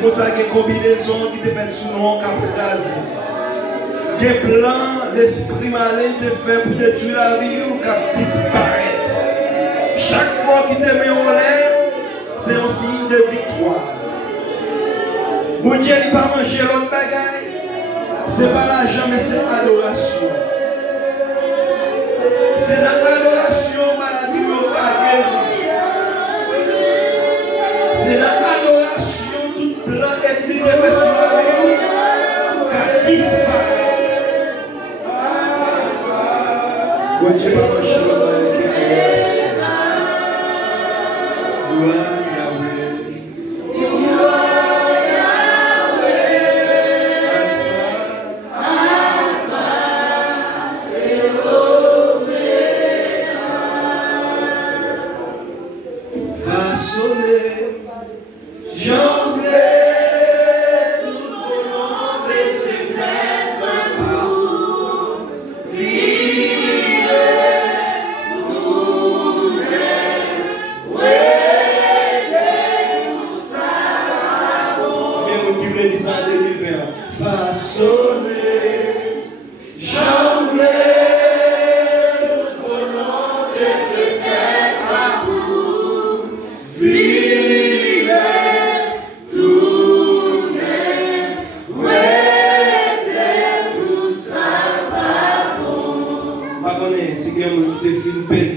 C'est pour ça qu'il y a une combinaison qui te fait sous nom cap crasé. Des plans, l'esprit malin te fait pour détruire la vie ou cap disparaître. Chaque fois qu'il te met en l'air, c'est un signe de victoire. Mon Dieu, il n'a pas mangé l'autre bagaille. Ce n'est pas l'argent, mais c'est l'adoration. C'est dans l'adoration, maladie au guéri. C'est dans l'adoration, toute blanc ethnique est fait sur la vie, qu'a disparu. Bon Dieu, pas mangé l'autre bagaille qui est l'adoration. J'en voulais toute volonté, c'est fait pour vivre, tourner, pour ça. Même qui voulait dire ça en 2020. Façonner, j'en voulais toute volonté, c'est fait pour vivre. Si quelqu'un qui te fait une bête,